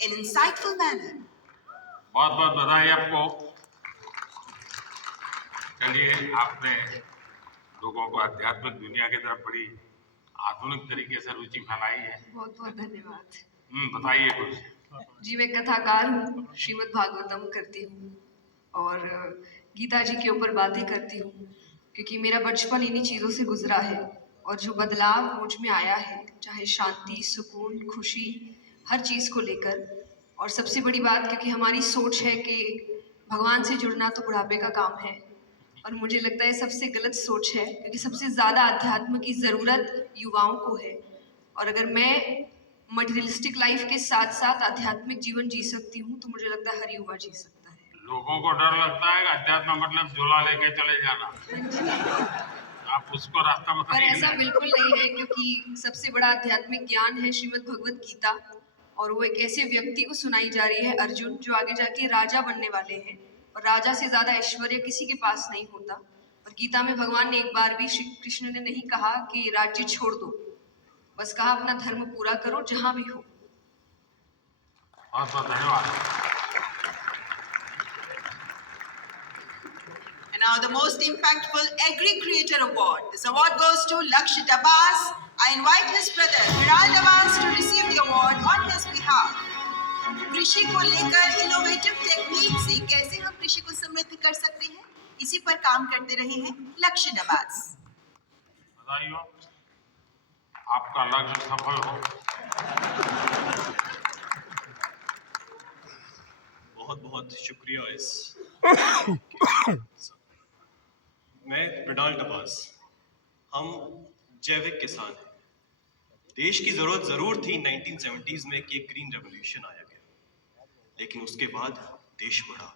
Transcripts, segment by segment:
in insightful manner. बहुत बहुत बधाई आपको। चलिए, आपने लोगों को आध्यात्मिक दुनिया की तरफ बड़ी आधुनिक तरीके से रुचि फैलाई है। बहुत बहुत धन्यवाद। बताइए कुछ। जी, मैं कथाकार हूँ, श्रीमद् भागवतम करती हूँ और गीता जी के ऊपर बातें करती हूँ, क्योंकि मेरा बचपन इन्हीं चीज़ों से गुजरा है और जो बदलाव मुझ में आया है, चाहे शांति, सुकून, खुशी, हर चीज़ को लेकर। और सबसे बड़ी बात, क्योंकि हमारी सोच है कि भगवान से जुड़ना तो बुढ़ापे का काम है, और मुझे लगता है सबसे गलत सोच है, क्योंकि सबसे ज़्यादा अध्यात्म की ज़रूरत युवाओं को है। और अगर मैं मटेरियलिस्टिक लाइफ के साथ साथ आध्यात्मिक जीवन जी सकती हूँ, तो मुझे लगता है हर युवा जी सकता है। लोगों को डर लगता है कि अध्यात्म मतलब झोला लेके चले जाना। आप उसको रास्ता पर बताइए। ऐसा बिल्कुल नहीं है, क्योंकि सबसे बड़ा आध्यात्मिक ज्ञान है श्रीमद् भगवत गीता, और वो एक ऐसे व्यक्ति को सुनाई जा रही है, अर्जुन, जो आगे जाके राजा बनने वाले हैं, और राजा से ज्यादा ऐश्वर्य किसी के पास नहीं होता। और गीता में भगवान ने एक बार भी, श्री कृष्ण ने नहीं कहा कि राज्य छोड़ दो, बस कहा अपना धर्म पूरा करो जहां भी हो। बहुत बहुत धन्यवाद। And now the most impactful Agri Creator Award. This award goes to Lakshit Abbas. I invite his brother Viral Abbas to receive the award on his behalf. कृषि को लेकर इनोवेटिव टेक्निक से कैसे हम कृषि को समृद्ध कर सकते हैं, इसी पर काम करते रहे हैं लक्षित अब्बास। बधाई हो, आपका लक्ष्य सफल हो। बहुत बहुत शुक्रिया। मैं मृणाल अब्बास, हम जैविक किसान हैं। देश की जरूरत जरूर थी 1970s में कि एक ग्रीन रेवोल्यूशन आया गया, लेकिन उसके बाद देश बढ़ा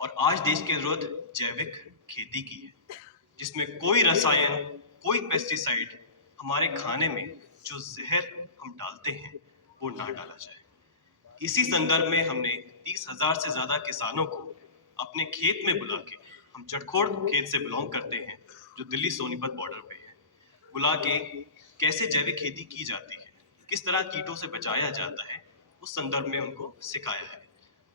और आज देश की जरूरत जैविक खेती की है, जिसमें कोई रसायन, कोई पेस्टिसाइड हमारे खाने में जो जहर हम डालते हैं वो ना डाला जाए। इसी संदर्भ में हमने 30,000 से ज्यादा किसानों को अपने खेत में बुला के, हम जटखोड़ खेत से बिलोंग करते हैं जो दिल्ली सोनीपत बॉर्डर पे है, बुला के कैसे जैविक खेती की जाती है, किस तरह कीटों से बचाया जाता है, उस संदर्भ में उनको सिखाया है।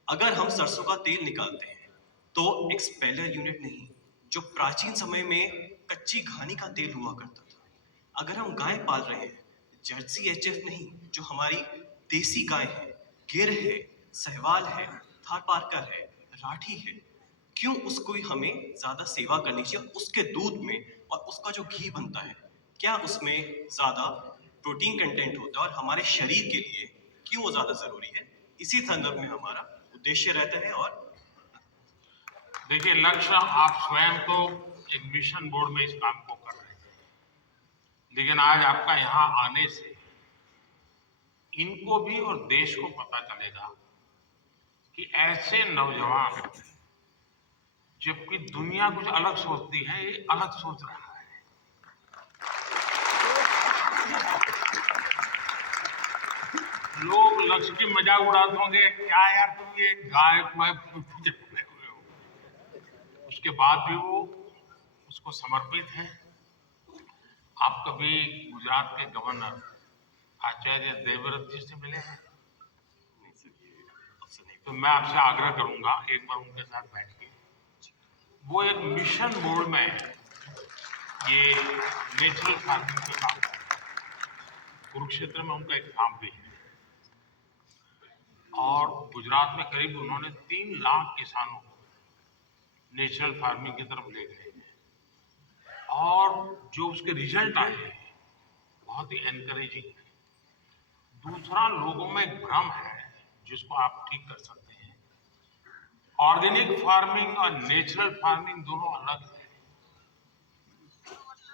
अगर हम सरसों का तेल निकालते हैं तो एक्सपेलर यूनिट नहीं, जो प्राचीन समय में कच्ची घानी का तेल हुआ करता था। अगर हम गाय पाल रहे हैं, जर्सी एचएफ नहीं, जो हमारी देसी गाय है, गिर है, सहवाल है, थारपारकर है, राठी है, क्यों उसको हमें ज्यादा सेवा करनी चाहिए? उसके दूध में और उसका जो घी बनता है, क्या उसमें ज्यादा प्रोटीन कंटेंट होता है और हमारे शरीर के लिए क्यों वो ज्यादा जरूरी है? इसी संदर्भ में हमारा उद्देश्य रहता है। और देखिए, लक्ष्य आप स्वयं तो एक मिशन बोर्ड में इस काम को कर रहे हैं, लेकिन आज आपका यहाँ आने से इनको भी और देश को पता चलेगा कि ऐसे नौजवान, जबकि दुनिया कुछ अलग सोचती है, ये अलग सोच रहा है। लोग लक्ष्य की मजाक उड़ाते होंगे, क्या यार तुम ये गाय पीछे पड़े हुए हो, उसके बाद भी वो उसको समर्पित है। आप कभी गुजरात के गवर्नर आचार्य देवव्रत जी से मिले हैं? तो मैं आपसे आग्रह करूंगा एक बार उनके साथ बैठ के, वो एक मिशन बोर्ड में ये नेचुरल फार्मिंग का काम है, कुरुक्षेत्र में उनका एक फार्म भी है, और गुजरात में करीब उन्होंने 3 लाख किसानों को नेचुरल फार्मिंग की तरफ ले गए हैं, और जो उसके रिजल्ट आए हैं बहुत ही एनकरेजिंग है। दूसरा, लोगों में एक भ्रम है जिसको आप ठीक कर सकते हैं। ऑर्गेनिक फार्मिंग और नेचुरल फार्मिंग दोनों अलग है।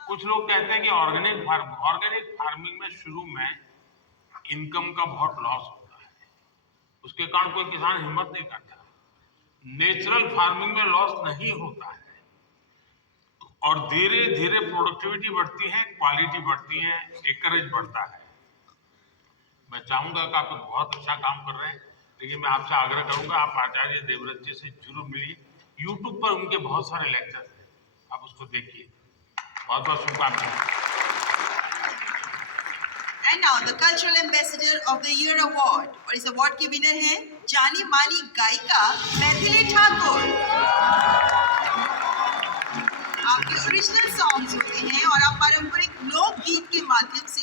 कुछ लोग कहते हैं कि ऑर्गेनिक फार्मिंग में शुरू में इनकम का बहुत लॉस होता है, उसके कारण कोई किसान हिम्मत नहीं करता। नेचुरल फार्मिंग में लॉस नहीं होता है, और धीरे धीरे प्रोडक्टिविटी बढ़ती है, क्वालिटी बढ़ती है, एकरेज बढ़ता है। मैं चाहूंगा कि आप बहुत अच्छा काम कर रहे हैं, लेकिन मैं आपसे आग्रह करूंगा आप आचार्य देवव्रत जी से जरूर मिलिए। यूट्यूब पर उनके बहुत सारे लेक्चर हैं, आप उसको देखिए। बहुत बहुत शुभकामनाएं। And now the Cultural Ambassador of the Year Award और इस अवार्ड की विनर है जानी मानी गायिका मैथिली ठाकुर। आपके ओरिजिनल सॉन्ग्स होते हैं और आप पारंपरिक लोकगीत के माध्यम से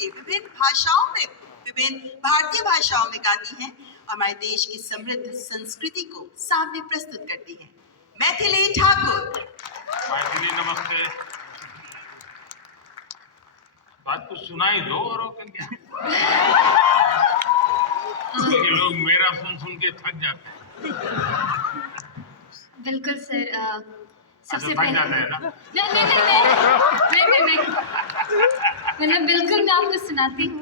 विभिन्न भारतीय भाषाओं में गाती हैं और हमारे देश की समृद्ध संस्कृति को सामने प्रस्तुत करती हैं। मैथिली ठाकुर। मैथिली नमस्ते। बात कुछ सुनाई दो और क्या ये लोग मेरा सुन के थक जाते हैं। बिल्कुल सर, सबसे थक जाते हैं ना? नहीं, मतलब बिल्कुल मैं आपको सुनाती हूँ।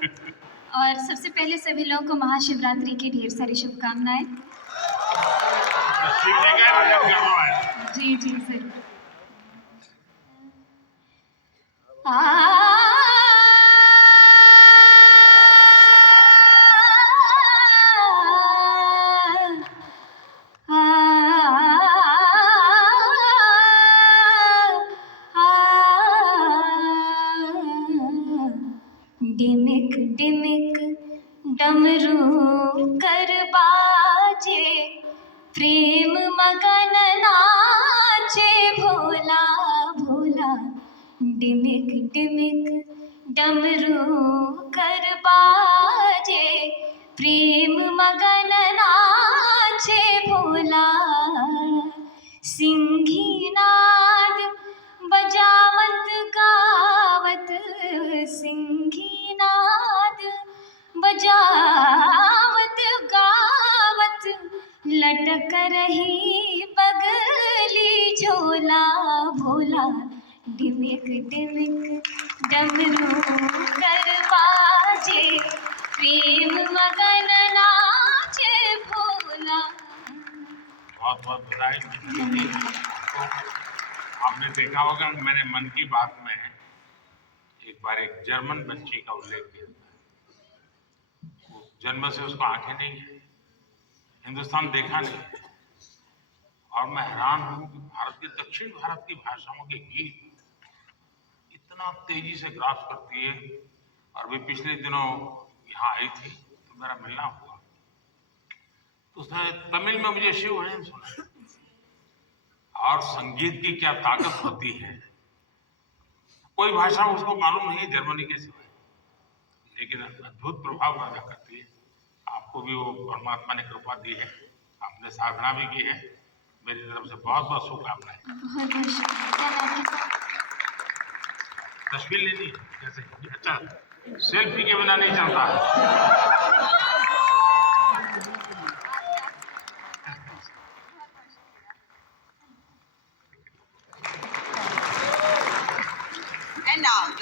और सबसे पहले सभी लोगों को महाशिवरात्रि की ढेर सारी शुभकामनाएं। शिव जी का रंग कर रहा है। जी सर। डिमिक डिमिक डमरू कर बाजे, प्रेम मगन नाचे भोला भोला। डिमिक डिमिक डमरू कर बाजे, प्रेम मगन नाचे भोला। सिंही नाद बजावत गावत, सिंही नाद बजावत गावत, लटक रही बगली झोला भोला। डिमिक डिमिक डमरू कर बाजे, प्रेम मगन नाचे भोला। बहुत बहुत बधाई। आपने देखा होगा मैंने मन की बात में एक बार एक जर्मन बच्ची का उल्लेख किया था। जन्म से उसको आंखें नहीं है, हिंदुस्तान देखा नहीं, और मैं हैरान हूं कि भारत के दक्षिण भारत की भाषाओं के गीत इतना तेजी से ग्रास करती है। और भी पिछले दिनों यहाँ आई थी तो मेरा मिलना हुआ, तो उसने तमिल में मुझे शिव सुना। और संगीत की क्या ताकत होती है, कोई भाषा उसको मालूम नहीं जर्मनी के सिवाय, लेकिन अद्भुत प्रभाव पैदा करती है। आपको भी वो परमात्मा ने कृपा दी है, आपने साधना भी की है। मेरी तरफ से बहुत बहुत शुभकामनाएं। बहुत शुक्रिया। तस्वीर लेनी है कैसे? अच्छा, सेल्फी के बिना नहीं चलता।